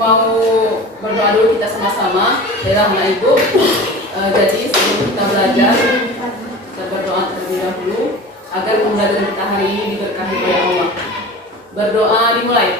Mau berdoa dulu kita sama-sama ya anak ibu. Jadi sebelum kita belajar, kita berdoa terlebih dahulu agar pembelajaran kita hari ini diberkahi oleh Allah. Berdoa dimulai.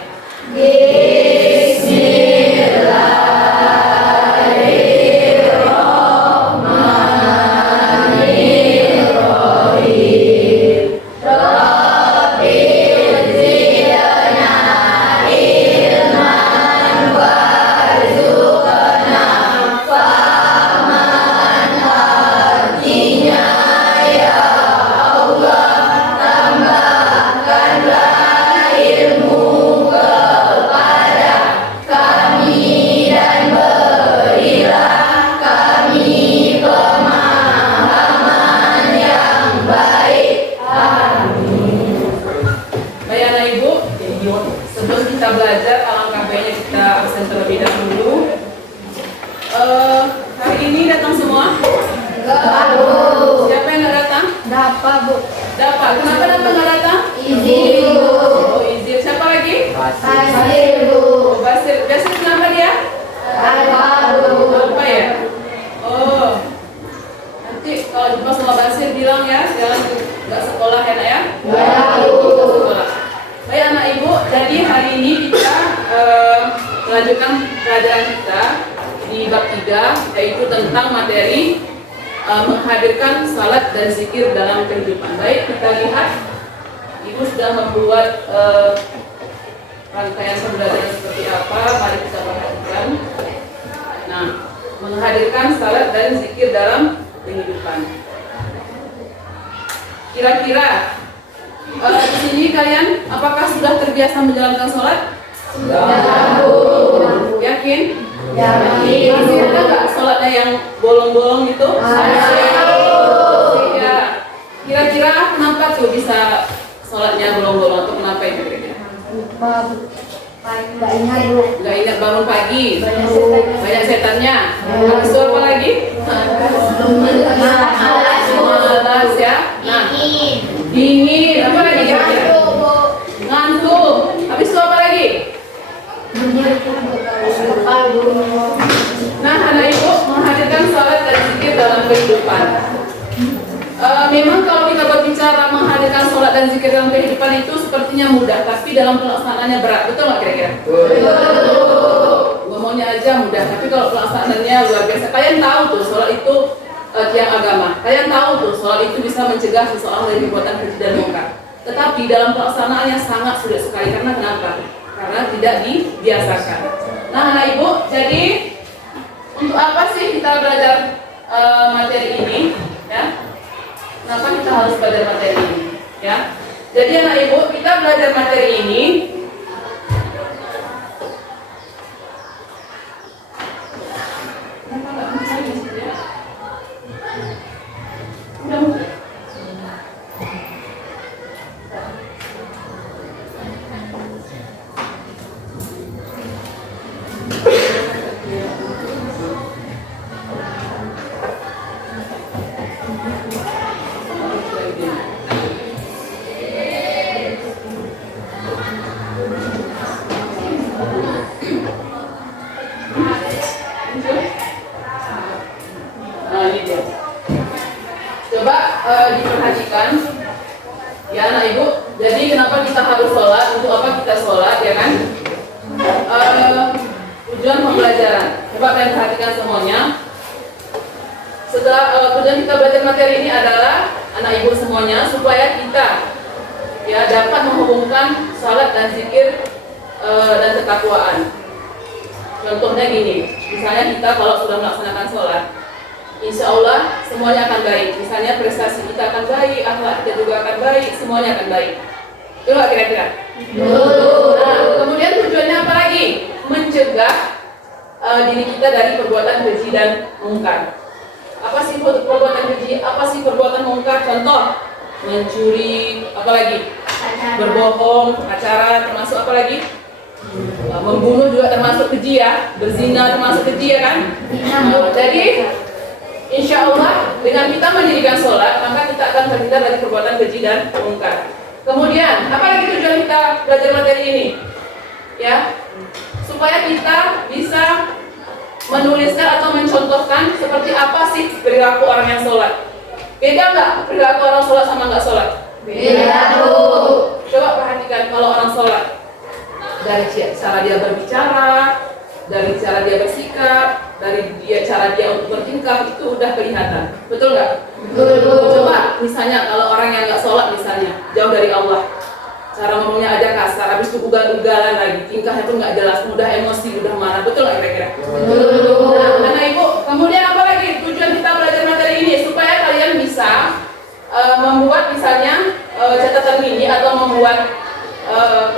Sebelum kita belajar, alangkah baiknya kita absen terlebih dahulu. Hari ini datang semua? Enggak, Bu. Siapa yang nggak datang? Dapat, Bu. Dapat. Kenapa dapat nggak datang? Izin, Bu. Oh, izin. Siapa lagi? Basir, Bu. Oh, Basir. Basir kenapa dia? Ada, Bu. Apa ya? Oh, nanti kalau jumpa sama Basir bilang ya, jangan nggak sekolah ya, nak ya? Ya, Bu. Sekolah. Baik anak ibu, jadi hari ini kita melanjutkan pelajaran kita di bab 3, yaitu tentang materi menghadirkan salat dan zikir dalam kehidupan. Baik, kita lihat ibu sudah membuat rangkaian pembelajaran seperti apa. Mari kita perhatikan. Nah, menghadirkan salat dan zikir dalam kehidupan. Kira-kira di sini kalian apakah sudah terbiasa menjalankan sholat? Sudah, Bu. Yakin? Yakin. Masih ada nggak sholatnya yang bolong-bolong gitu? Ada. Ya. Kira-kira kenapa tuh bisa sholatnya bolong-bolong atau kenapa itu kira-kira? Enggak ingat, Bu. Nggak ingat bangun pagi? Banyak setannya? Ya. Habis itu apa lagi? Malas ya? Nah, dingin. Apa lagi kira-kira? Ngantuk. Habis itu apa lagi? Nah, anak ibu, menghadirkan salat dan zikir dalam kehidupan. Memang kalau kita berbicara menghadirkan salat dan zikir dalam kehidupan itu sepertinya mudah, tapi dalam pelaksanaannya berat. Betul nggak kira-kira? Ngomongnya aja mudah, tapi kalau pelaksanaannya luar biasa. Kalian tahu tuh, salat itu tiang agama. Kalian tahu tuh, salat itu bisa mencegah seseorang dari perbuatan keji dan mungkar. Tetapi dalam pelaksanaannya sangat sulit sekali. Karena kenapa? Karena tidak dibiasakan. Nah, anak ibu, jadi untuk apa sih kita belajar materi ini? Ya, kenapa kita harus belajar materi ini? Ya, jadi anak ibu, kita belajar materi ini diperhatikan ya anak ibu. Jadi kenapa kita harus sholat, untuk apa kita sholat, ya kan? Tujuan pembelajaran, coba kalian perhatikan semuanya. Setelah tujuan kita belajar materi ini adalah anak ibu semuanya supaya kita ya dapat menghubungkan sholat dan zikir dan ketakwaan. Contohnya gini, misalnya kita kalau sudah melaksanakan sholat, insya Allah semuanya akan baik. Misalnya prestasi kita akan baik, akhlak kita juga akan baik, semuanya akan baik. Itu nggak kira-kira? Nah, kemudian tujuannya apa lagi? Mencegah diri kita dari perbuatan keji dan mungkar. Apa sih perbuatan keji? Apa sih perbuatan mungkar? Contoh, mencuri, apa lagi? Berbohong, pacaran, termasuk apa lagi? Membunuh juga termasuk keji ya, berzina termasuk keji ya kan? Jadi insya Allah dengan kita mendirikan sholat maka kita akan terhindar dari perbuatan keji dan mungkar. Kemudian apa lagi tujuan kita belajar materi ini? Ya, supaya kita bisa menuliskan atau mencontohkan seperti apa sih perilaku orang yang sholat. Beda nggak perilaku orang sholat sama nggak sholat? Beda, Bu. Coba perhatikan kalau orang sholat. Dari cara dia berbicara, dari cara dia bersikap, dari cara dia untuk bertingkah itu udah kelihatan, betul nggak? Betul. Coba misalnya kalau orang yang nggak sholat misalnya, jauh dari Allah, cara ngomongnya aja kasar, habis itu ugal-ugalan lagi, tingkahnya tuh nggak jelas, mudah emosi, mudah marah, betul nggak kira-kira? Betul. Nah, karena ibu, kemudian apa lagi tujuan kita belajar materi ini supaya kalian bisa membuat misalnya catatan mini atau membuat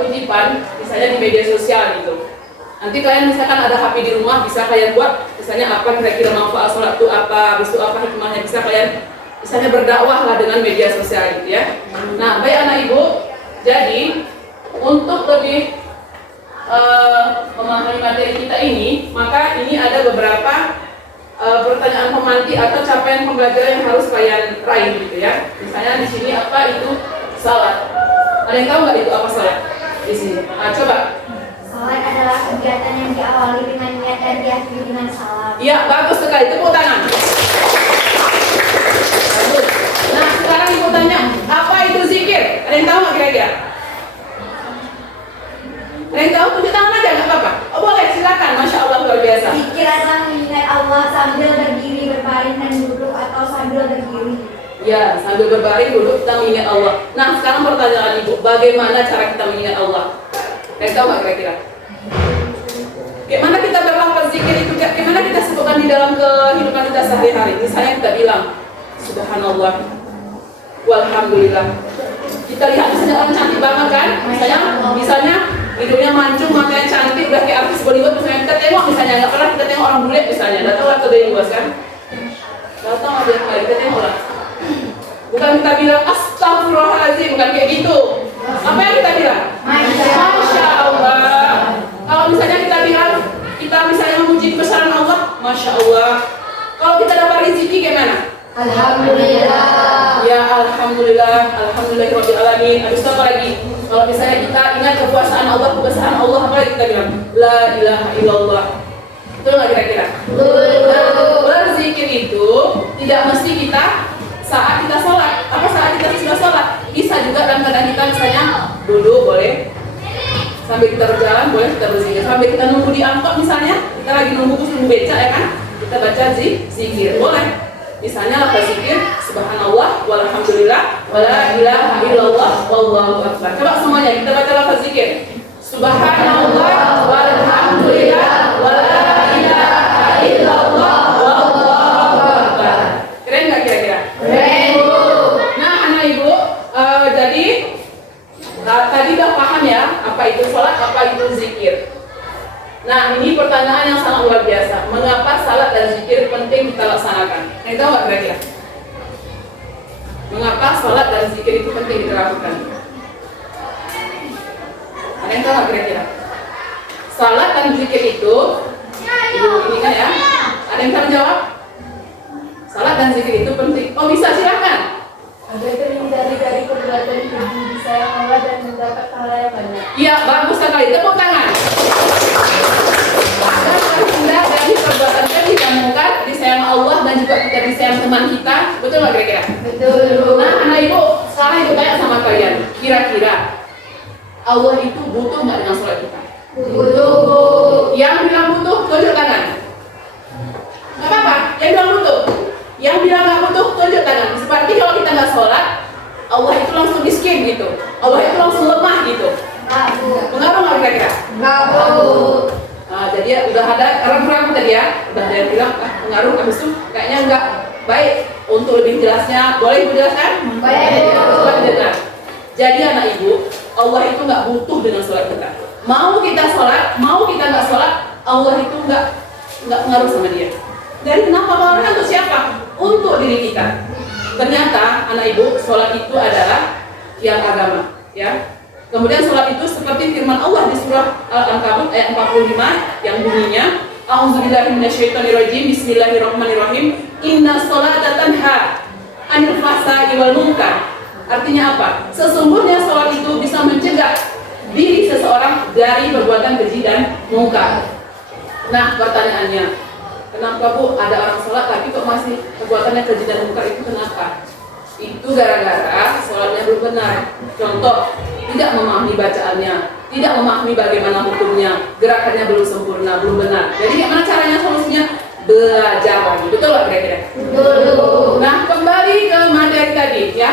kutipan misalnya di media sosial gitu. Nanti kalian misalkan ada HP di rumah bisa kalian buat misalnya apa kira-kira manfaat sholat itu apa, habis itu apa hikmahnya, bisa kalian misalnya berdakwah lah dengan media sosial gitu ya. Nah, baik anak ibu, jadi untuk lebih memahami materi kita ini, maka ini ada beberapa pertanyaan pemantik atau capaian pembelajaran yang harus kalian raih gitu ya. Misalnya di sini apa itu salat? Ada yang tahu nggak itu apa salat? Di sini. Nah, coba. Salat adalah kegiatan yang diawali dengan niat dan diakhiri dengan salam. Iya, bagus sekali. Tepuk tangan. Bagus. Nah, sekarang ibu tanya, apa itu zikir? Ada yang tahu nggak kira-kira? Ada yang tahu? Tunjuk tangan aja, nggak apa-apa. Oh boleh, silakan. Masya Allah luar biasa. Zikir adalah mengingat Allah sambil berdiri, berbaring dan duduk atau sambil berdiri. Ya, sambil berbaring duduk kita mengingat Allah. Nah, sekarang pertanyaan ibu, bagaimana cara kita mengingat Allah? Ada yang tahu nggak kira-kira? Gimana kita berlafaz zikir itu? Gimana kita sebutkan di dalam kehidupan kita sehari-hari? Misalnya kita bilang Subhanallah, walhamdulillah. Kita lihat misalnya orang cantik banget kan? Misalnya hidungnya mancung, matanya cantik, udah kayak artis Bollywood. Misalnya kita tengok misalnya, nggak pernah kita tengok orang bule misalnya. Datang lah ke dari luas kan? Datang aja kali kita tengok lah. Bukan kita bilang astagfirullahaladzim, bukan kayak gitu. Apa yang kita bilang? Masya Allah. Kalau misalnya kita bilang, kita misalnya memuji kebesaran Allah, Masya Allah. Kalau kita dapat rezeki gimana? Alhamdulillah. Ya Alhamdulillah, Alhamdulillahirabbil alamin. Habis itu apa lagi? Kalau misalnya kita ingat kekuasaan Allah, kebesaran Allah, apa lagi kita bilang? La ilaha illallah. Betul nggak kira-kira? Betul. Berzikir itu tidak mesti kita saat kita sholat. Apa saat kita sudah sholat? Bisa juga dalam keadaan kita misalnya duduk boleh. Sambil kita berjalan boleh kita berzikir. Sambil kita nunggu di angkot misalnya, kita lagi nunggu bus, nunggu beca ya kan? Kita baca zikir boleh. Misalnya lafaz zikir subhanallah walhamdulillah wala ilaha illallah wallahu akbar. Coba semuanya kita baca lafaz zikir. Subhanallah walhamdulillah wala ilaha illallah wallahu akbar. Keren nggak kira-kira? Keren. Nah, anak ibu, jadi tadi udah paham ya apa itu sholat, apa itu zikir. Nah, ini pertanyaan yang sangat luar biasa. Mengapa salat dan zikir penting kita laksanakan? Yang tahu nggak kira-kira? Mengapa salat dan zikir itu penting kita lakukan? Ada yang tahu nggak kira-kira? Salat dan zikir itu, ibu ini kan ya? Ada yang tahu jawab? Salat dan zikir itu penting. Oh bisa, silakan. Agar terhindari dari perbuatan keji, disayang Allah dan mendapat pahala yang banyak. Iya, bagus sekali. Tepuk tangan. Agar terhindar dari perbuatan keji dan mungkar, disayang Allah dan juga kita disayang teman kita. Betul nggak kira-kira? Betul. Nah, anak ibu, sekarang ibu tanya sama kalian. Kira-kira Allah itu butuh nggak dengan sholat kita? Butuh. Yang bilang butuh, tunjuk tangan. Nggak apa-apa. Yang bilang butuh. Yang bilang nggak butuh, tunjuk tangan. Seperti kalau kita nggak sholat, Allah itu langsung miskin gitu. Allah itu langsung lemah gitu. Ngaku. Pengaruh nggak kira-kira? Ngaku. Nah, jadi dia udah ada ragu-ragu tadi ya, udah ada yang bilang pengaruh, habis itu kayaknya enggak baik. Untuk lebih jelasnya, boleh Ibu jelaskan? Baik. Coba dengar. Jadi anak Ibu, Allah itu nggak butuh dengan sholat kita. Mau kita sholat, mau kita nggak sholat, Allah itu nggak pengaruh sama dia. Dari kenapa pengaruhnya untuk siapa? Untuk diri kita. Ternyata anak Ibu, sholat itu adalah tiang agama, ya. Kemudian sholat itu seperti firman Allah di surah Al-Ankabut ayat 45 yang bunyinya, A'udzubillahi minasyaitonirrajim, Bismillahirrahmanirrahim, Inna sholata tanha 'anil fahsya'i wal munkar. Artinya apa? Sesungguhnya sholat itu bisa mencegah diri seseorang dari perbuatan keji dan mungkar. Nah, pertanyaannya, kenapa Bu ada orang sholat tapi kok masih perbuatannya keji dan mungkar, itu kenapa? Itu gara-gara sholatnya belum benar. Contoh, tidak memahami bacaannya, tidak memahami bagaimana hukumnya, gerakannya belum sempurna, belum benar. Jadi gimana caranya solusinya? Belajar lagi. Betul nggak kira-kira? Betul. Nah, kembali ke materi tadi ya.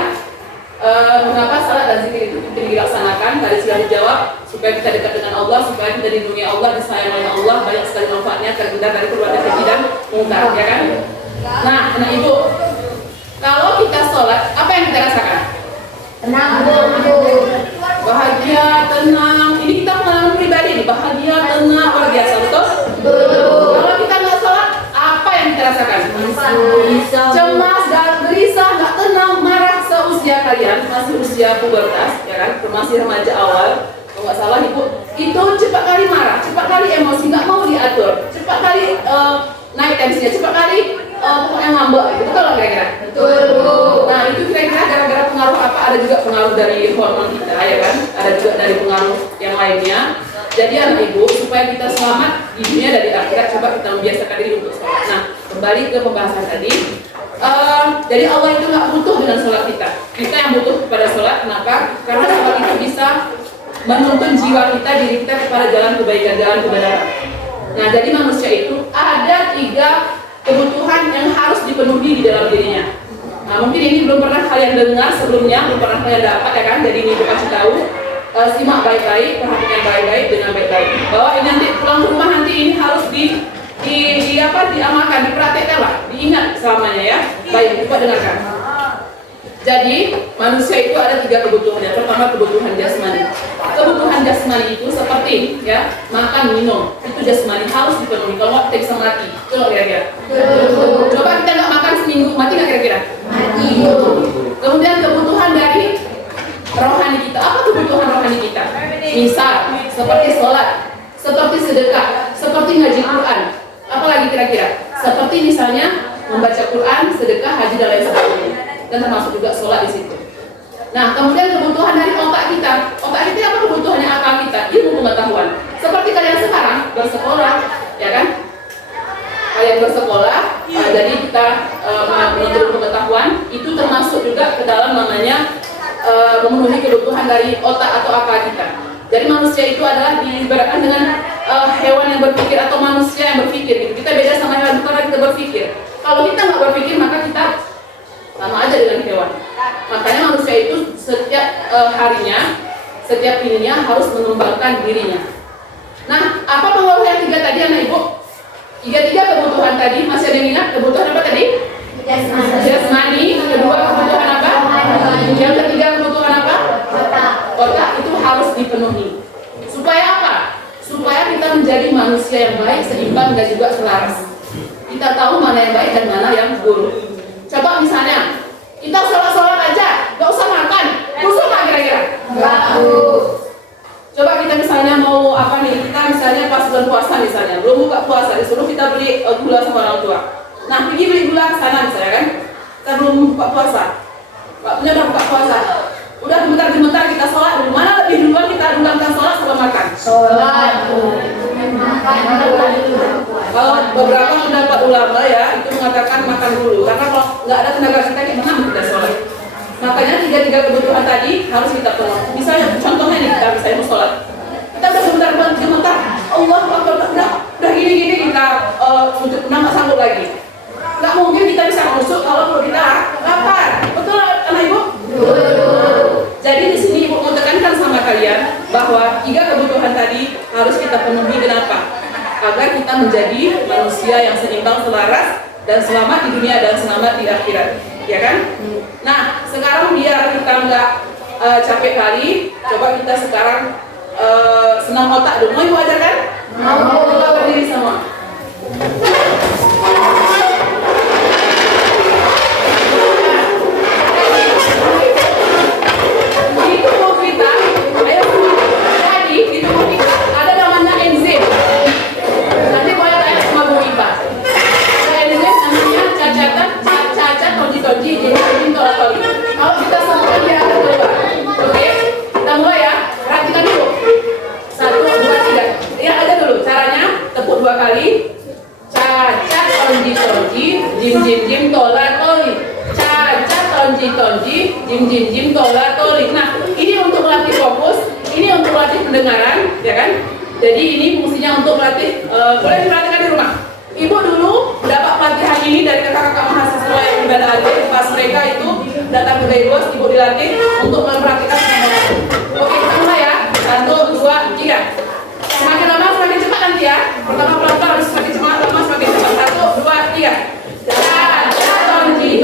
Mengapa salat dan zikir itu penting dilaksanakan? Tadi sudah dijawab, supaya kita dekat dengan Allah, supaya kita dilindungi Allah, disayang oleh Allah, banyak sekali manfaatnya, terhindar dari perbuatan keji dan mungkar, ya kan? Nah, anak Ibu, kalau kita sholat, apa yang kita rasakan? Tenang. Bahagia, tenang. Ini kita pengalaman pribadi nih, bahagia, tenang, luar biasa, betul? Kalau kita nggak sholat, apa yang kita rasakan? Cemas dan gelisah, nggak tenang, marah. Seusia kalian masih usia pubertas, ya kan, masih remaja awal, kalau nggak salah Ibu, itu cepat kali marah, cepat kali emosi, nggak mau diatur, cepat kali naik tensinya, cepat kali pokoknya ngambek, betul nggak kira-kira? Betul. Nah itu kira-kira gara-gara pengaruh apa? Ada juga pengaruh dari hormon kita, ya kan? Ada juga dari pengaruh yang lainnya. Jadi anak Ibu, supaya kita selamat di dunia dan di akhirat, coba kita membiasakan diri untuk sholat. Nah, kembali ke pembahasan tadi. Jadi Allah itu nggak butuh dengan sholat kita. Kita yang butuh kepada sholat. Kenapa? Karena sholat itu bisa menuntun jiwa kita, diri kita kepada jalan kebaikan, jalan kebenaran. Nah, jadi manusia itu ada 3 kebutuhan yang harus dipenuhi di dalam dirinya. Nah, mungkin ini belum pernah kalian dengar sebelumnya, belum pernah kalian dapat, ya kan? Jadi ini gue kasih tahu. Simak baik-baik, perhatikan baik-baik dengan baik-baik. Bahwa ini nanti pulang ke rumah nanti ini harus diamalkan, dipraktekkan lah, diingat selamanya ya. Baik, coba dengarkan. Jadi manusia itu ada 3 kebutuhan. Yang pertama kebutuhan jasmani. Kebutuhan jasmani itu seperti ya makan, minum, itu jasmani harus dipenuhi. Kalau nggak kita bisa mati. Coba kira-kira. Coba kita nggak makan seminggu, mati nggak kira-kira? Mati. Kemudian kebutuhan dari rohani kita. Apa kebutuhan rohani kita? Misal seperti sholat, seperti sedekah, seperti ngaji Quran. Apalagi kira-kira? Seperti misalnya membaca Quran, sedekah, haji dan lain sebagainya. Dan termasuk juga sholat di situ. Nah, kemudian kebutuhan dari otak kita. Otak kita apa kebutuhannya? Akal kita, ilmu pengetahuan. Seperti kalian sekarang bersekolah, ya kan? Kalian bersekolah, jadi kita menuntut pengetahuan. Itu termasuk juga ke dalam namanya memenuhi kebutuhan dari otak atau akal kita. Jadi manusia itu adalah diibaratkan dengan hewan yang berpikir atau manusia yang berpikir. Gitu. Kita beda sama hewan karena kita berpikir. Kalau kita nggak berpikir maka kita sama aja dengan hewan. Makanya manusia itu setiap harinya, setiap ininya harus mengembangkan dirinya. Nah, apa pengaruh yang 3 tadi anak Ibu? 3 kebutuhan tadi, masih ada yang ingat kebutuhan apa tadi? Jasmani. Kedua kebutuhan apa? Yang ketiga kebutuhan apa? Otak itu harus dipenuhi. Supaya apa? Supaya kita menjadi manusia yang baik, seimbang dan juga selaras. Kita tahu mana yang baik dan mana yang buruk. Coba misalnya kita sholat aja, gak usah makan, busuk nggak kira-kira? Coba kita misalnya mau apa nih? Kita misalnya pas bulan puasa misalnya, belum buka puasa, disuruh kita beli gula sama orang tua. Nah, pergi beli gula sana misalnya kan? Kita belum buka puasa, waktunya udah buka puasa. Udah gemetar-gemetar kita sholat, mana lebih duluan kita duluankan sholat sama makan? Sholat. Kalau beberapa pendapat ulama ya itu mengatakan makan dulu, karena kalau nggak ada tenaga kita gimana kita sholat. Makanya 3 kebutuhan tadi harus kita penuhi. Misalnya contohnya nih kita misalnya mau sholat, kita udah gemetar, Allah udah gini kita untuk nggak sanggup lagi. Nggak mungkin kita bisa masuk kalau perut kita lapar. Betul anak Ibu? Jadi di sini Ibu mau tekankan sama kalian bahwa 3 kebutuhan tadi harus kita penuhi. Kenapa? Agar agar kita menjadi manusia yang seimbang, selaras, dan selamat di dunia dan selamat di akhirat, ya kan? Nah, sekarang biar kita nggak capek kali, coba kita sekarang senam otak dulu. Mau ibu ajarkan? Mau. Coba berdiri semua. Di tubuh kita, ayo tadi di tubuh kita ada namanya enzim. Nanti boleh tanya sama Bu Ipa. Enzim namanya cacat tonji, jin tolak-toli. Kalau kita sebutkan dia akan keluar. Oke, kita mulai ya. Perhatikan dulu. 1, 2, 3. Lihat aja dulu caranya. Tepuk 2 kali. Cacat tonji, jim tolak-toli. Cacat tonji, jim tolak-toli. Nah, ini untuk melatih fokus, ini untuk melatih pendengaran, ya kan? Jadi ini fungsinya untuk melatih. Boleh diperhatikan di rumah. Ibu dulu dapat pelatihan ini dari kakak-kakak mahasiswa yang di Banda Aceh. Pas mereka itu datang ke Gairus, ibu dilatih untuk memperhatikan semua. Oke, kita mulai ya. 1, 2, 3. Semakin lama semakin cepat nanti ya. Pertama pelan-pelan harus semakin cepat, lama semakin cepat. 1, 2, 3. Cacat tonji,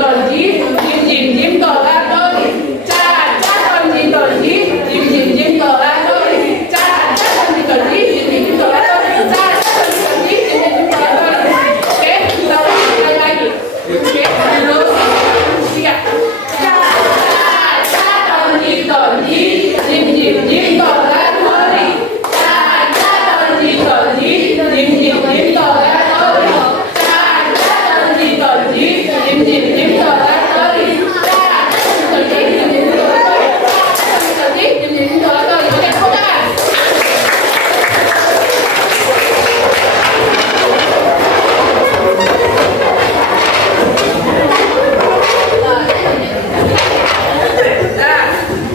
jim tolak-toli. Cacat tonji, jim tolak-toli. Cacat tonji, jim tolak-toli. Cacat tonji, jim tolak-toli. Oke, kita ulangi lagi. Oke, 1, 2, 3. Cacat tonji, jim tolak-toli. Cacat tonji, jim tolak-toli.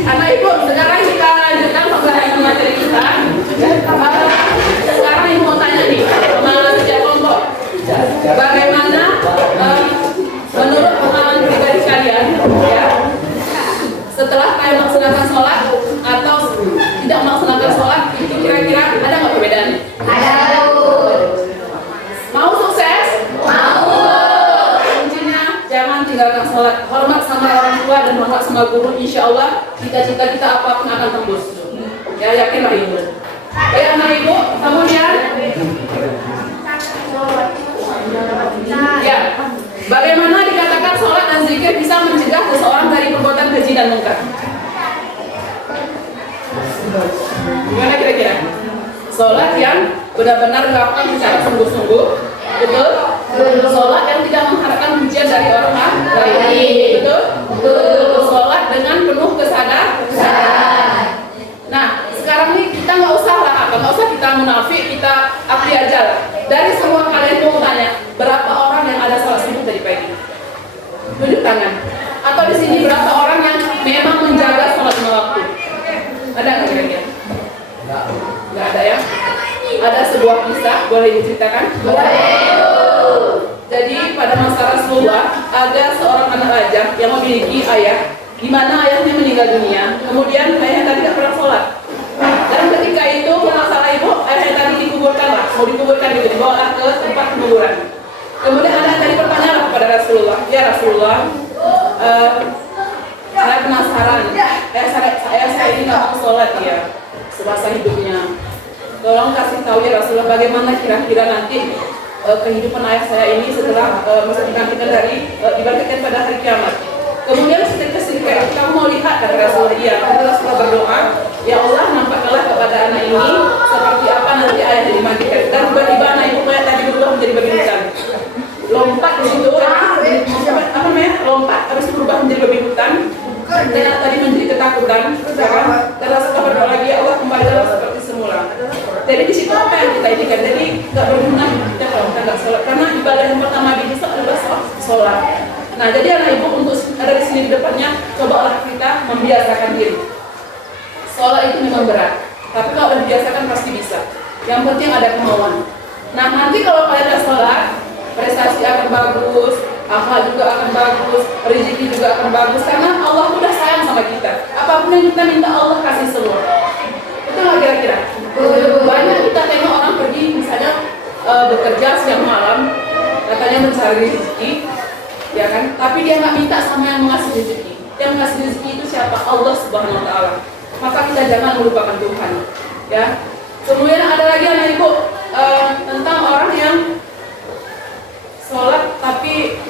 Anak ibu, sekarang kita lanjutkan pembahasan materi kita. Sekarang ibu mau tanya nih sama setiap kelompok, bagaimana menurut pengalaman pribadi kalian, ya, setelah kalian melaksanakan sholat atau tidak melaksanakan sholat, itu kira-kira ada nggak perbedaannya? Ada. Mau sukses? Mau. Kuncinya jangan tinggalkan sholat. Hormat sama orang tua dan hormat sama guru. Insya Allah cita-cita kita apapun akan tembus. Ya, yakinlah ibu. Ya, anak ibu. Kemudian, ya, bagaimana dikatakan sholat dan zikir bisa mencegah seseorang dari perbuatan keji dan mungkar? Gimana kira-kira? Sholat yang benar-benar dilakukan secara sungguh-sungguh, betul? Sholat yang tidak mengharapkan pujian dari orang lain, betul? Sholat dengan penuh kesadaran. Nah, sekarang ini kita nggak usah kita munafik, kita akli aja lah. Dari semua kalian mau tanya, berapa orang yang ada sholat subuh tadi pagi? Tunjuk tangan. Atau di sini berapa orang yang memang menjaga sholat lima waktu? Ada nggak kira-kira? Nggak ada ya? Ada sebuah kisah, boleh diceritakan? Boleh. Jadi pada masa Rasulullah ada seorang anak lajang yang memiliki ayah, di mana ayahnya meninggal dunia. Kemudian ayahnya tadi tidak pernah sholat. Dan ketika itu masalah ibu, ayahnya tadi dikuburkan lah, mau dikuburkan gitu, dibawa ke tempat kuburan. Kemudian ada tadi pertanyaan kepada Rasulullah, ya Rasulullah, saya penasaran, ayah saya ini nggak mau sholat ya semasa hidupnya. Tolong kasih tahu ya Rasulullah, bagaimana kira-kira nanti kehidupan ayah saya ini setelah masa digantikan dari dibangkitkan pada hari kiamat. Kemudian sedikit kamu mau lihat kata Rasulullah, iya. Rasulullah berdoa, ya Allah nampakkanlah kepada anak ini seperti apa nanti ayah dibangkitkan. Dan tiba-tiba anak ibu kayak tadi berubah menjadi babi hutan. Lompat di situ, apa namanya? Lompat, habis itu berubah menjadi babi hutan. Dan tadi menjadi ketakutan, ya kan? Dan Rasulullah berdoa lagi, ya Allah kembalilah seperti semula. Jadi di situ apa yang kita inginkan? Jadi nggak berguna kita kalau kita nggak sholat, karena ibadah yang pertama di Islam adalah sholat. Nah, jadi anak ibu untuk ada di sini di depannya, cobalah kita membiasakan diri. Sholat itu memang berat, tapi kalau udah dibiasakan pasti bisa. Yang penting ada kemauan. Nah, nanti kalau kalian udah sholat, prestasi akan bagus, akhlak juga akan bagus, rezeki juga akan bagus, karena Allah udah sayang sama kita. Apapun yang kita minta Allah kasih semua. Itu nggak kira-kira? Banyak kita tengok orang pergi misalnya bekerja siang malam, katanya mencari rezeki, ya kan? Tapi dia nggak minta sama yang mengasih rezeki. Yang mengasih rezeki itu siapa? Allah Subhanahu Wa Taala. Maka kita jangan melupakan Tuhan, ya. Kemudian ada lagi anak ibu tentang orang yang sholat tapi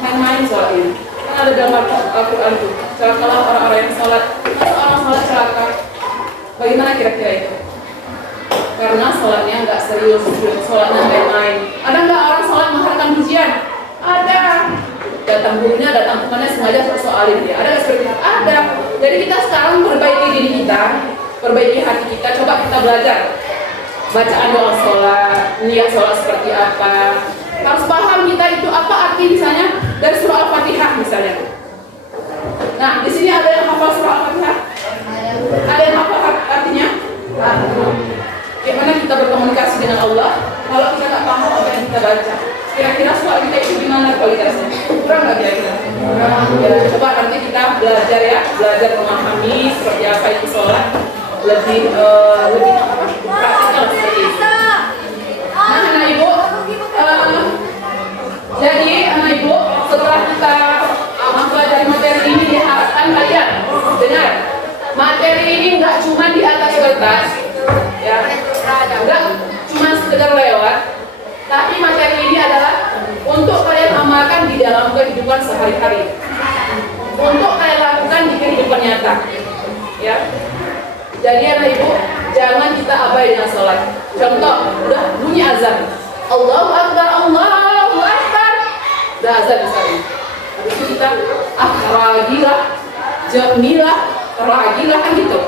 main-main sholatnya. Kan ada dalam Al-Quran tuh, celakalah orang-orang yang sholat. Masa orang sholat celaka? Bagaimana kira-kira itu? Karena sholatnya nggak serius, sholatnya main-main. Ada nggak orang sholat mengharapkan pujian? Ada. Datang gurunya, datang temannya sengaja soalin dia. Ada nggak seperti itu? Ada. Jadi kita sekarang perbaiki diri kita, perbaiki hati kita. Coba kita belajar bacaan doa sholat, niat sholat seperti apa. Harus paham kita itu apa arti misalnya dari surah Al-Fatihah misalnya. Nah, di sini ada yang hafal surah Al-Fatihah? Ada yang hafal artinya? Bagaimana kita berkomunikasi dengan Allah kalau kita nggak paham apa yang kita baca? Kira-kira sholat kita itu gimana kualitasnya? Kurang nggak kira-kira? Ya, coba nanti kita belajar ya, belajar memahami seperti apa itu sholat, lebih apa? Praktikal seperti itu. Nah, anak ibu, jadi anak ibu, setelah kita mempelajari materi ini diharapkan kalian dengar, materi ini nggak cuma di atas kertas, ya, nggak cuma sekedar lewat, tapi materi ini adalah untuk kalian amalkan di dalam kehidupan sehari-hari, untuk kalian lakukan di kehidupan nyata, ya. Jadi anak ibu, jangan kita abai dengan sholat. Contoh, udah bunyi azan, Allahu Akbar, Allahu Akbar, udah azan misalnya. Habis itu kita ragilah, jamilah, ragilah kan gitu.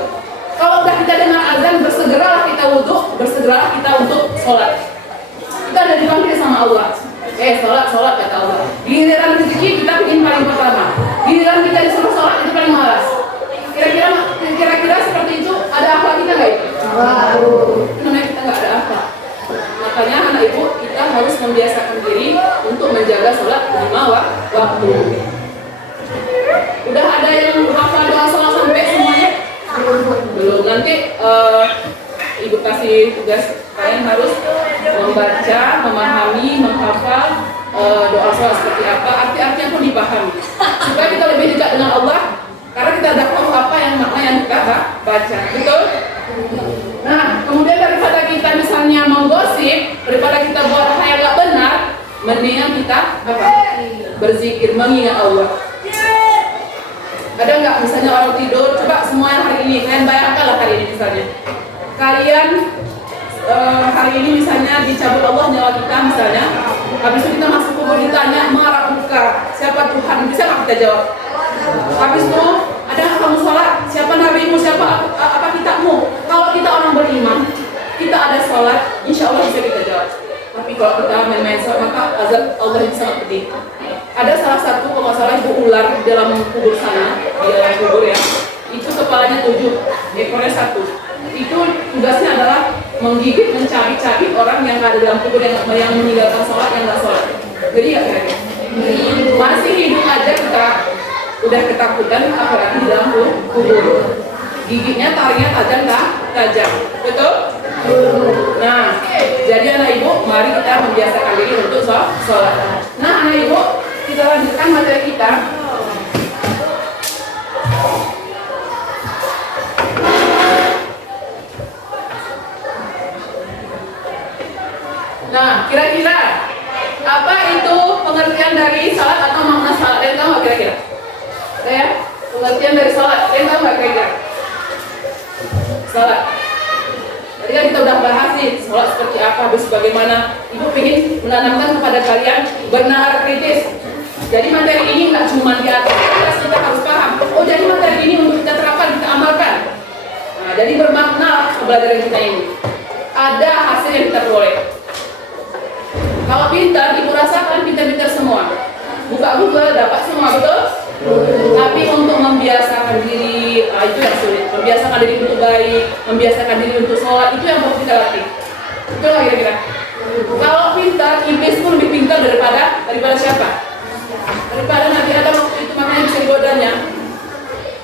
Kalau udah kita dengar azan, bersegeralah kita wudhu, bersegeralah kita untuk sholat. Kita ada dipanggil sama Allah. Sholat kata Allah. Giliran rezeki kita bikin paling pertama. Giliran kita disuruh sholat itu paling malas. Kira-kira seperti itu ada akhlak kita nggak itu? Namanya kita nggak ada akhlak. Makanya anak ibu kita harus membiasakan diri untuk menjaga sholat 5 waktu. Udah ada yang hafal doa sholat sampai semuanya? Belum. Nanti ibu kasih tugas kalian harus membaca, memahami, menghafal doa sholat seperti apa, arti-artinya pun dipahami supaya kita lebih dekat dengan Allah. Karena kita tidak tahu apa yang makna yang kita baca, betul? Nah, kemudian daripada kita misalnya menggosip, daripada kita buat hal yang nggak benar, mendingan kita apa? Berzikir, mengingat Allah. Ada nggak misalnya orang tidur? Coba semua yang hari ini, kalian bayangkanlah hari ini misalnya. Kalian hari ini misalnya dicabut Allah nyawa kita misalnya, habis itu kita masuk kubur ditanya, marah buka, siapa Tuhan? Bisa nggak kita jawab? Habis itu ada kamu sholat, siapa nabimu, siapa apa kitabmu? Kalau kita orang beriman, kita ada sholat, insya Allah bisa kita jawab. Tapi kalau kita main-main sholat, maka azab Allah itu sangat pedih. Ada salah satu kalau nggak salah ibu ular di dalam kubur sana, di dalam kubur ya, itu kepalanya 7, ekornya 1. Itu tugasnya adalah menggigit, mencari-cari orang yang ada dalam kubur yang meninggalkan sholat, yang nggak sholat. Jadi ya kira-kira masih hidup aja kita udah ketakutan, apalagi di dalam kubur. Giginya, taringnya tajam, betul? Nah, jadi anak ibu, mari kita membiasakan diri untuk sholat. Nah, anak ibu, kita lanjutkan materi kita. Nah, kira-kira apa itu pengertian dari sholat atau makna sholat? Kalian tahu nggak kira-kira? Ya, pengertian dari sholat, kalian tahu nggak kira-kira? Sholat. Tadi kan kita udah bahas nih, sholat seperti apa, habis bagaimana. Ibu ingin menanamkan kepada kalian bernalar kritis. Jadi materi ini nggak cuma di atas, kita harus paham. Oh, jadi materi ini untuk kita terapkan, kita amalkan. Nah, jadi bermakna pembelajaran kita ini. Ada hasil yang kita peroleh. Kalau pintar, ibu rasakan pintar-pintar semua. Buka Google, dapat semua, betul? Tapi untuk membiasakan diri, itu yang sulit. Membiasakan diri untuk baik, membiasakan diri untuk sholat, itu yang perlu kita latih. Betul nggak kira-kira? Kalau pintar, iblis pun lebih pintar daripada siapa? Daripada Nabi Adam waktu itu, makanya bisa digodanya.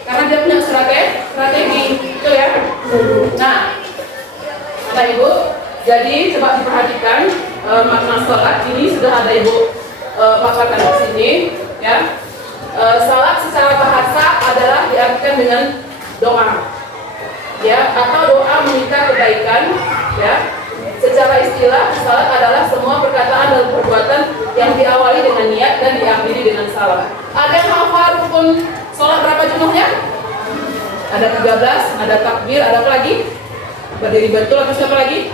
Karena dia punya strategi, betul ya? Nah, Bapak Ibu, jadi coba diperhatikan makna salat ini sudah ada Ibu paparkan di sini, ya. Salat secara bahasa adalah diartikan dengan doa, ya, atau doa meminta kebaikan, ya. Secara istilah, salat adalah semua perkataan dan perbuatan yang diawali dengan niat dan diakhiri dengan salam. Ada yang hafal rukun salat berapa jumlahnya? Ada 13, ada takbir, ada apa lagi? Berdiri betul atau siapa lagi?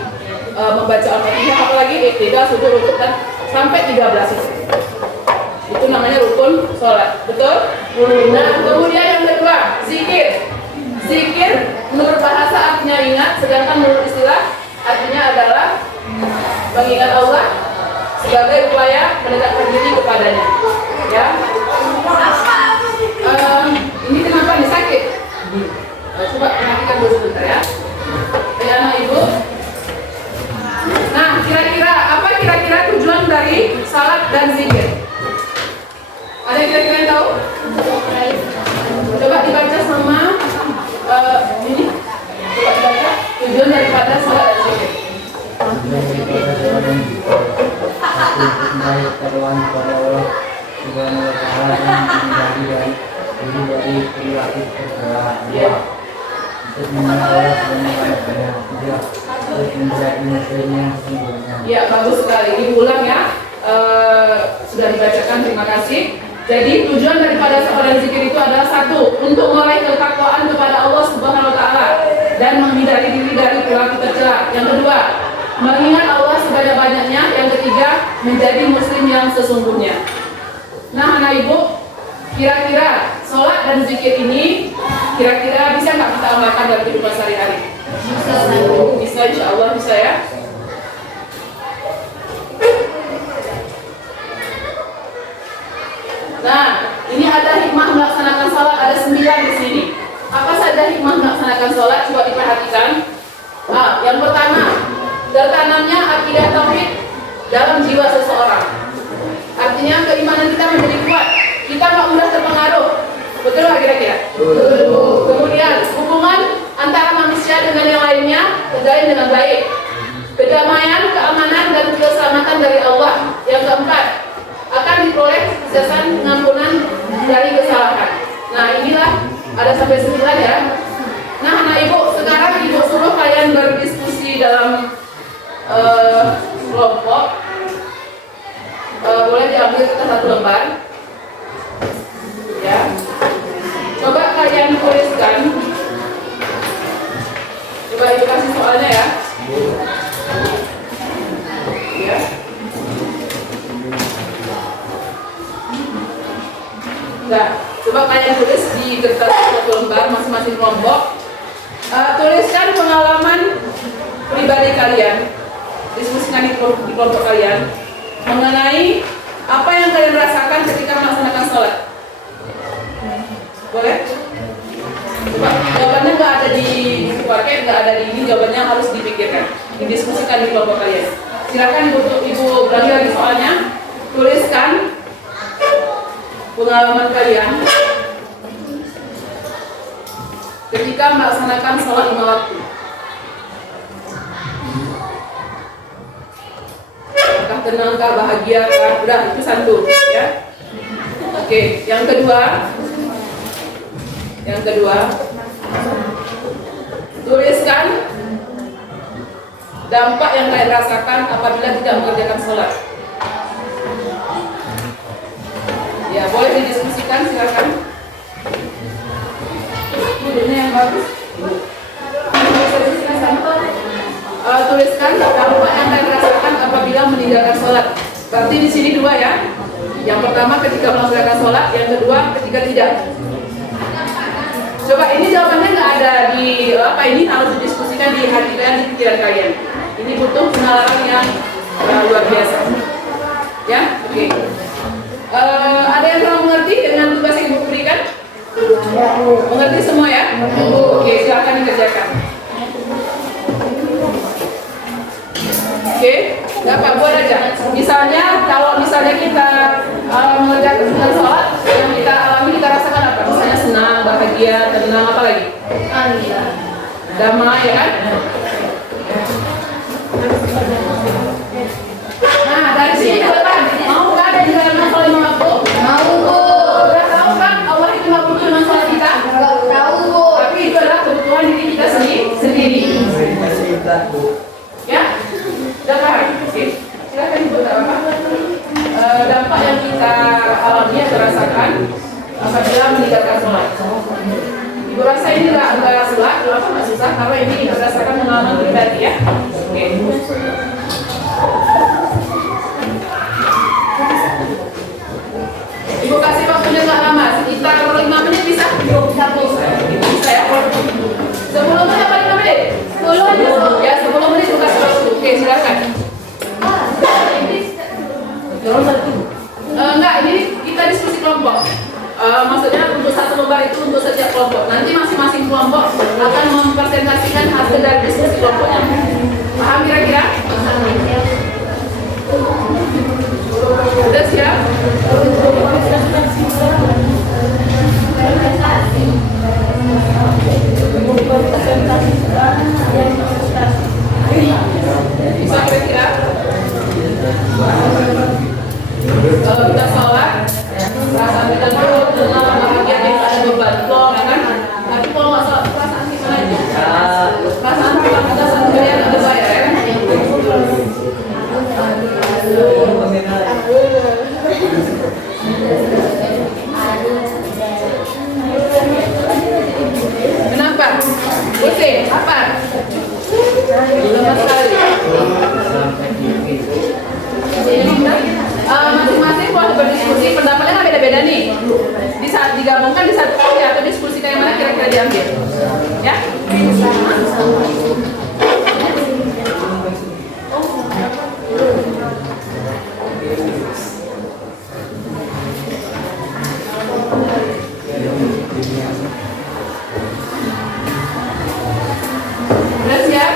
Membaca Al-Fatihah, apa lagi? Iktidal, sujud, rukuk, dan sampai 13 itu. Itu namanya rukun salat, betul? Nah, kemudian yang kedua, zikir. Zikir menurut bahasa artinya ingat, sedangkan menurut istilah artinya adalah mengingat Allah sebagai upaya mendekatkan diri kepadanya. Ya. Ini kenapa nih sakit? Coba perhatikan dulu sebentar ya. Anak ibu. Nah, apa kira-kira tujuan dari salat dan zikir? Ada yang kira-kira yang tahu? Coba dibaca sama ini. Coba dibaca tujuan daripada salat dan zikir. Ya, bagus sekali. Diulang ya. Sudah dibacakan, terima kasih. Jadi tujuan daripada salat dan zikir itu adalah satu, untuk meraih ketakwaan kepada Allah Subhanahu wa taala dan menghindari diri dari perilaku tercela. Yang kedua, mengingat Allah sebanyak-banyaknya. Yang ketiga, menjadi muslim yang sesungguhnya. Nah, anak ibu, kira-kira salat dan zikir ini kira-kira bisa nggak kita amalkan dalam kehidupan sehari-hari? Bisa, insya Allah bisa ya. Nah, ini ada hikmah melaksanakan salat, ada 9 di sini. Apa saja hikmah melaksanakan salat? Coba diperhatikan. Yang pertama, tertanamnya akidah tauhid dalam jiwa seseorang. Artinya keimanan kita menjadi kuat. Kita nggak mudah terpengaruh. Betul nggak kira-kira? Betul. Kemudian hubungan antara manusia dengan yang lainnya terjalin dengan baik. Kedamaian, keamanan, dan keselamatan dari Allah. Yang keempat, akan diperoleh kesuksesan pengampunan dari kesalahan. Nah, inilah ada sampai 9 ya. Nah, anak ibu, sekarang ibu suruh kalian berdiskusi dalam kelompok. Boleh diambil kita 1 lembar. Ya. Coba kalian tuliskan. Coba ibu kasih soalnya ya. Ya. Nah, coba kalian tulis di kertas 1 lembar masing-masing kelompok. Tuliskan pengalaman pribadi kalian, diskusikan di kelompok kalian mengenai apa yang kalian rasakan ketika melaksanakan sholat. Boleh? Coba jawabannya nggak ada di paket, nggak ada di ini, jawabannya harus dipikirkan, didiskusikan di kelompok kalian. Silakan ibu ulangi lagi soalnya. Tuliskan pengalaman kalian ketika melaksanakan sholat 5 waktu. Apakah tenang kah, bahagia kah? Udah, itu 1 ya. Oke, yang kedua, tuliskan dampak yang kalian rasakan apabila tidak mengerjakan sholat. Ya, boleh didiskusikan, silakan. Duduknya yang bagus. Tuliskan dampak yang kalian rasakan apabila meninggalkan sholat. Berarti di sini 2 ya. Yang pertama ketika melaksanakan sholat, yang kedua ketika tidak. Coba ini jawabannya nggak ada di apa, ini harus didiskusikan di hati kalian, di pikiran kalian. Ini butuh penalaran yang luar biasa. Ya, oke. Ada yang kurang mengerti dengan tugas yang ibu berikan? Mengerti semua ya? Oke, silakan dikerjakan. Oke, nggak apa, buat aja. Misalnya, kalau misalnya kita mengerjakan sholat, yang kita alami, kita rasakan apa? Misalnya senang, bahagia, tenang, apa lagi? Damai, ya kan? rasakan apabila meninggalkan sholat. Ibu rasa ini nggak sulit, nggak susah karena ini berdasarkan pengalaman pribadi ya. Oke. Ibu kasih waktunya nggak lama, sekitar 5 menit bisa? Bisa ya? 10 menit apa 5 menit? 10 menit. Ya 10 menit ibu kasih waktu. Oke silakan. Enggak, ini kita diskusi kelompok. Maksudnya untuk satu lembar itu untuk setiap kelompok. Nanti masing-masing kelompok akan mempresentasikan hasil dari diskusi kelompoknya. Paham kira-kira? Udah siap? Bisa kira-kira? Kalau kita sholat, perasaan kita dulu tenang, bahagia, tidak ada beban, plong, ya kan? Tapi kalau nggak sholat, perasaan gimana aja? Perasaan pulang kita satu kalian ada bayar, ya kan? Kenapa? Pusing? Apa? Lemas sekali. Masing-masing boleh berdiskusi, pendapatnya kan beda-beda nih. Di saat digabungkan di satu kali atau diskusi kayak mana kira-kira diambil, ya? Udah siap?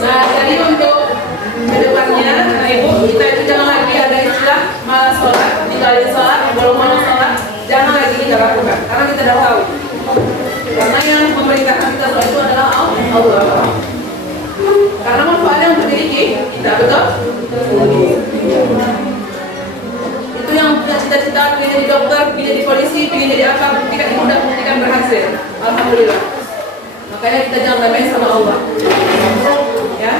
Nah, jadi untuk kedepannya, nah ibu, kita itu jangan lagi ada istilah malas sholat, tinggalin sholat, belum mau sholat, jangan lagi kita lakukan, karena kita sudah tahu. Karena yang memerintahkan kita sholat itu adalah Allah. Karena manfaatnya untuk diri kita, betul? Itu yang punya cita-cita, ingin jadi dokter, ingin jadi polisi, ingin jadi apa, buktikan itu sudah buktikan berhasil. Alhamdulillah. Makanya kita jangan main sama Allah. Ya,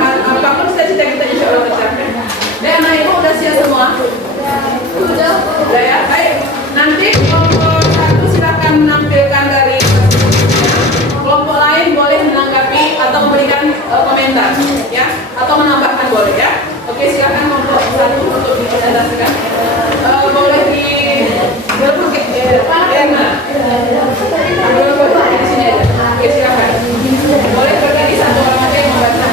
apapun cita-cita kita insya Allah tercapai. Dan anak ibu udah siap semua? Sudah ya. Baik, nanti kelompok satu silakan menampilkan dari kelompok lain boleh menanggapi atau memberikan komentar, ya, atau menambahkan boleh ya. Oke, silakan kelompok satu untuk dipresentasikan. Boleh di depan ya, di sini aja. Oke, silakan. Boleh berdiri satu orang aja yang membaca.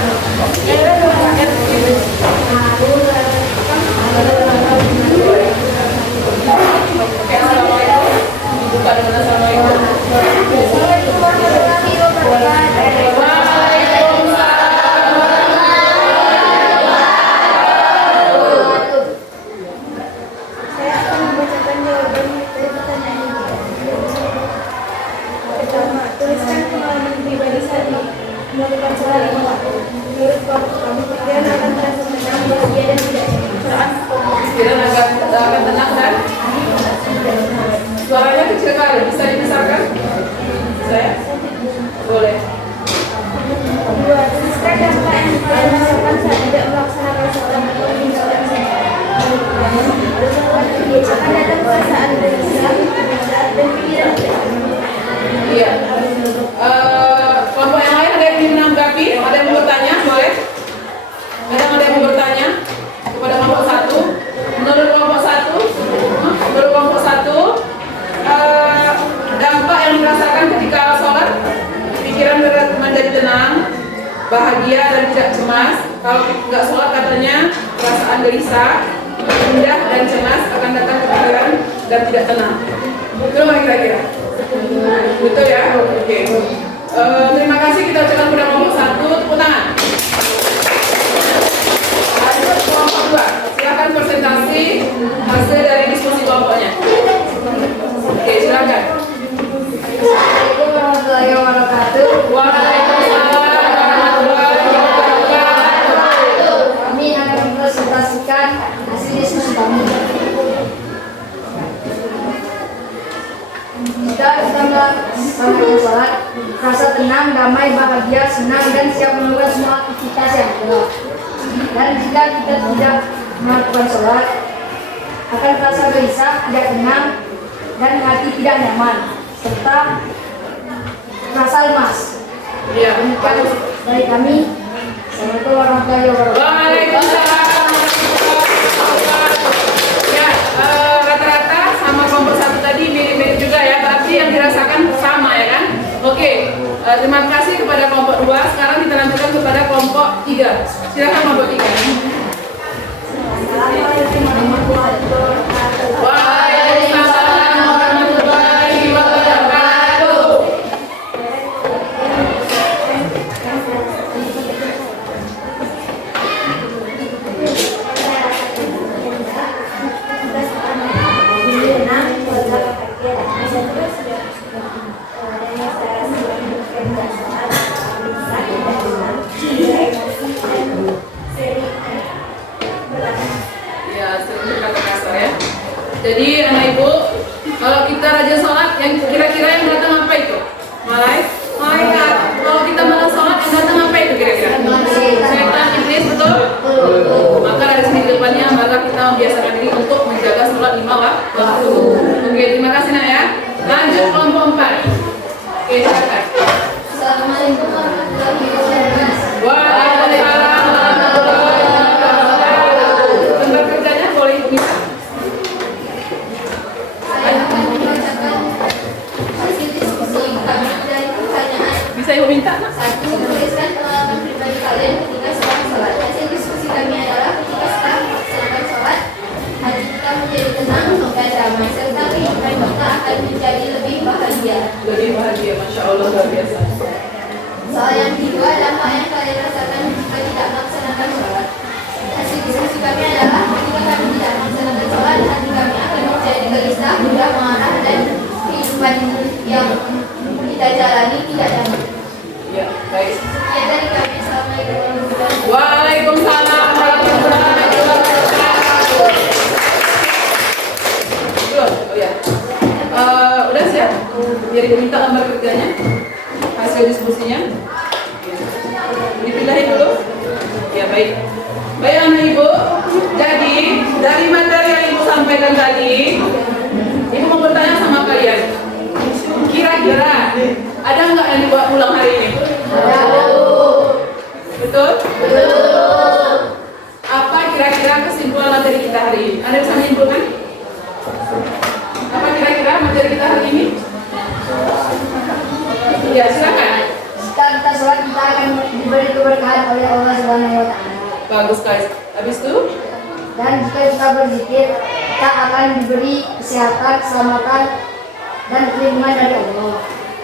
Oke, assalamualaikum. Buka dengan assalamualaikum. Melakukan sholat lima waktu. Menurut kamu, kalian akan merasa tenang, bahagia dan tidak perasaan. Pikiran akan tenang kan? Suaranya kecil kali, bisa dibesarkan? Saya? Boleh. Dua, tuliskan dampak yang kalian rasakan saat tidak melaksanakan sholat atau meninggalkan sholat. Akan datang perasaan gelisah, dan pikiran tidak. Iya. Kelompok yang lain ada yang ingin menanggapi? Ada yang mau bertanya? Boleh? Ada yang mau bertanya kepada kelompok satu? Menurut kelompok satu, dampak yang dirasakan ketika sholat, pikiran bahagia dan tidak cemas. Kalau nggak sholat katanya perasaan gelisah, gundah dan cemas akan datang ke pikiran dan tidak tenang. Betul nggak kira-kira? Betul ya? Oke. Terima kasih, kita ucapkan pada kelompok 1, tepuk tangan. Lanjut kelompok 2. Silakan presentasi hasil dari diskusi kelompoknya. Oke, silakan. Assalamualaikum warahmatullahi wabarakatuh. Waalaikumsalam warahmatullahi wabarakatuh. Kami akan mempresentasikan hasil diskusi kami. Kita melaksanakan sholat, rasa tenang, damai, bahagia, senang, dan siap melakukan semua aktivitas yang ada. Dan jika kita tidak melakukan sholat, akan terasa gelisah, tidak tenang, dan hati tidak nyaman, serta rasa lemas. Iya, Demikian dari kami. Assalamualaikum warahmatullahi wabarakatuh. Waalaikumsalam. Ya, rata-rata sama kelompok 1 tadi mirip-mirip juga ya, berarti yang dirasakan sama ya kan? Oke, terima kasih kepada kelompok 2. Sekarang kita lanjutkan kepada kelompok 3. Silakan kelompok 3. Assalamualaikum warahmatullahi wabarakatuh. Waalaikumsalam warahmatullahi wabarakatuh. Ya, sering berkata kasar ya. Jadi anak ibu, kalau kita rajin sholat, yang kira-kira yang datang apa itu? Malaikat. Kalau kita malas sholat, yang datang apa itu kira-kira? Setan, iblis, betul? Maka dari sini ke depannya, maka kita membiasakan diri untuk menjaga sholat 5 waktu. Oke, terima kasih nak ya. Lanjut kelompok 4. Oke, silakan. Assalamualaikum warahmatullahi wabarakatuh. Waalaikumsalam warahmatullahi wabarakatuh. Tempat kerjanya boleh ibu minta? Saya akan membacakan hasil diskusi kami dari pertanyaan. Bisa ibu minta nak? 1. Tuliskan pengalaman pribadi kalian ketika sedang sholat. Hasil diskusi kami adalah ketika sedang melaksanakan sholat, hati kita menjadi tenang dan damai, serta kehidupan kita akan menjadi lebih bahagia. Lebih bahagia, masya Allah, luar biasa. Soal yang kedua, dampak yang kalian rasakan jika tidak melaksanakan sholat. Hasil diskusi kami adalah ketika kami tidak melaksanakan sholat, hati kami akan menjadi gelisah, mudah marah, dan kehidupan yang kita jalani tidak damai. Ya, baik. Sekian dari kami. Assalamualaikum warahmatullahi wabarakatuh. Waalaikumsalam warahmatullahi wabarakatuh. Belum? Oh ya. Udah siap? Biar ibu minta gambar kerjanya, hasil diskusinya. Dipindahin dulu. Ya, baik. Baik anak ibu. Jadi dari materi yang ibu sampaikan tadi, ibu mau bertanya sama kalian. Kira-kira ada nggak yang dibawa pulang hari ini? Betul? Apa kira-kira kesimpulan materi kita hari ini? Anda bisa menyimpulkan? Apa kira-kira materi kita hari ini? Ya, silakan. Jika kita sholat, kita akan diberi keberkahan oleh Allah Subhanahu wa Ta'ala. Bagus guys. Habis itu? Dan jika kita berzikir, kita akan diberi kesehatan, keselamatan, dan perlindungan dari Allah.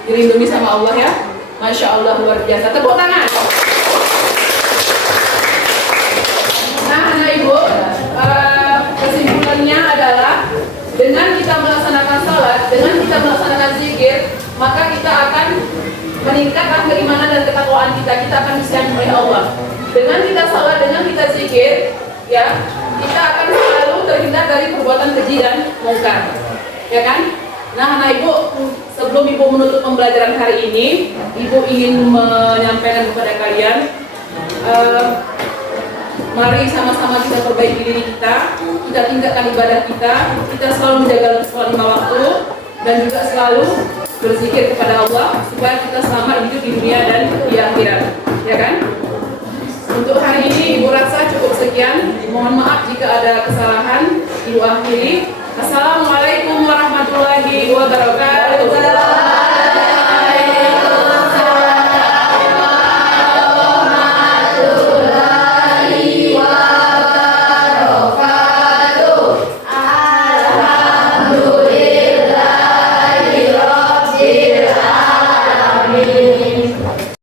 Dilindungi sama Allah ya. Masya Allah, luar biasa. Tepuk tangan. Nah, anak ibu, kesimpulannya adalah dengan kita melaksanakan salat, dengan kita melaksanakan zikir, maka kita akan meningkatkan keimanan dan ketakwaan kita. Kita akan disayang oleh Allah. Dengan kita salat, dengan kita zikir, ya, kita akan selalu terhindar dari perbuatan keji dan mungkar. Ya kan? Nah, anak ibu, sebelum ibu menutup pembelajaran hari ini, ibu ingin menyampaikan kepada kalian, mari sama-sama kita perbaiki diri kita tingkatkan ibadah kita selalu menjaga sholat 5 waktu, dan juga selalu berzikir kepada Allah supaya kita selamat hidup di dunia dan di akhirat, ya kan? Untuk hari ini ibu rasa cukup sekian. Mohon maaf jika ada kesalahan. Ibu akhiri. Assalamualaikum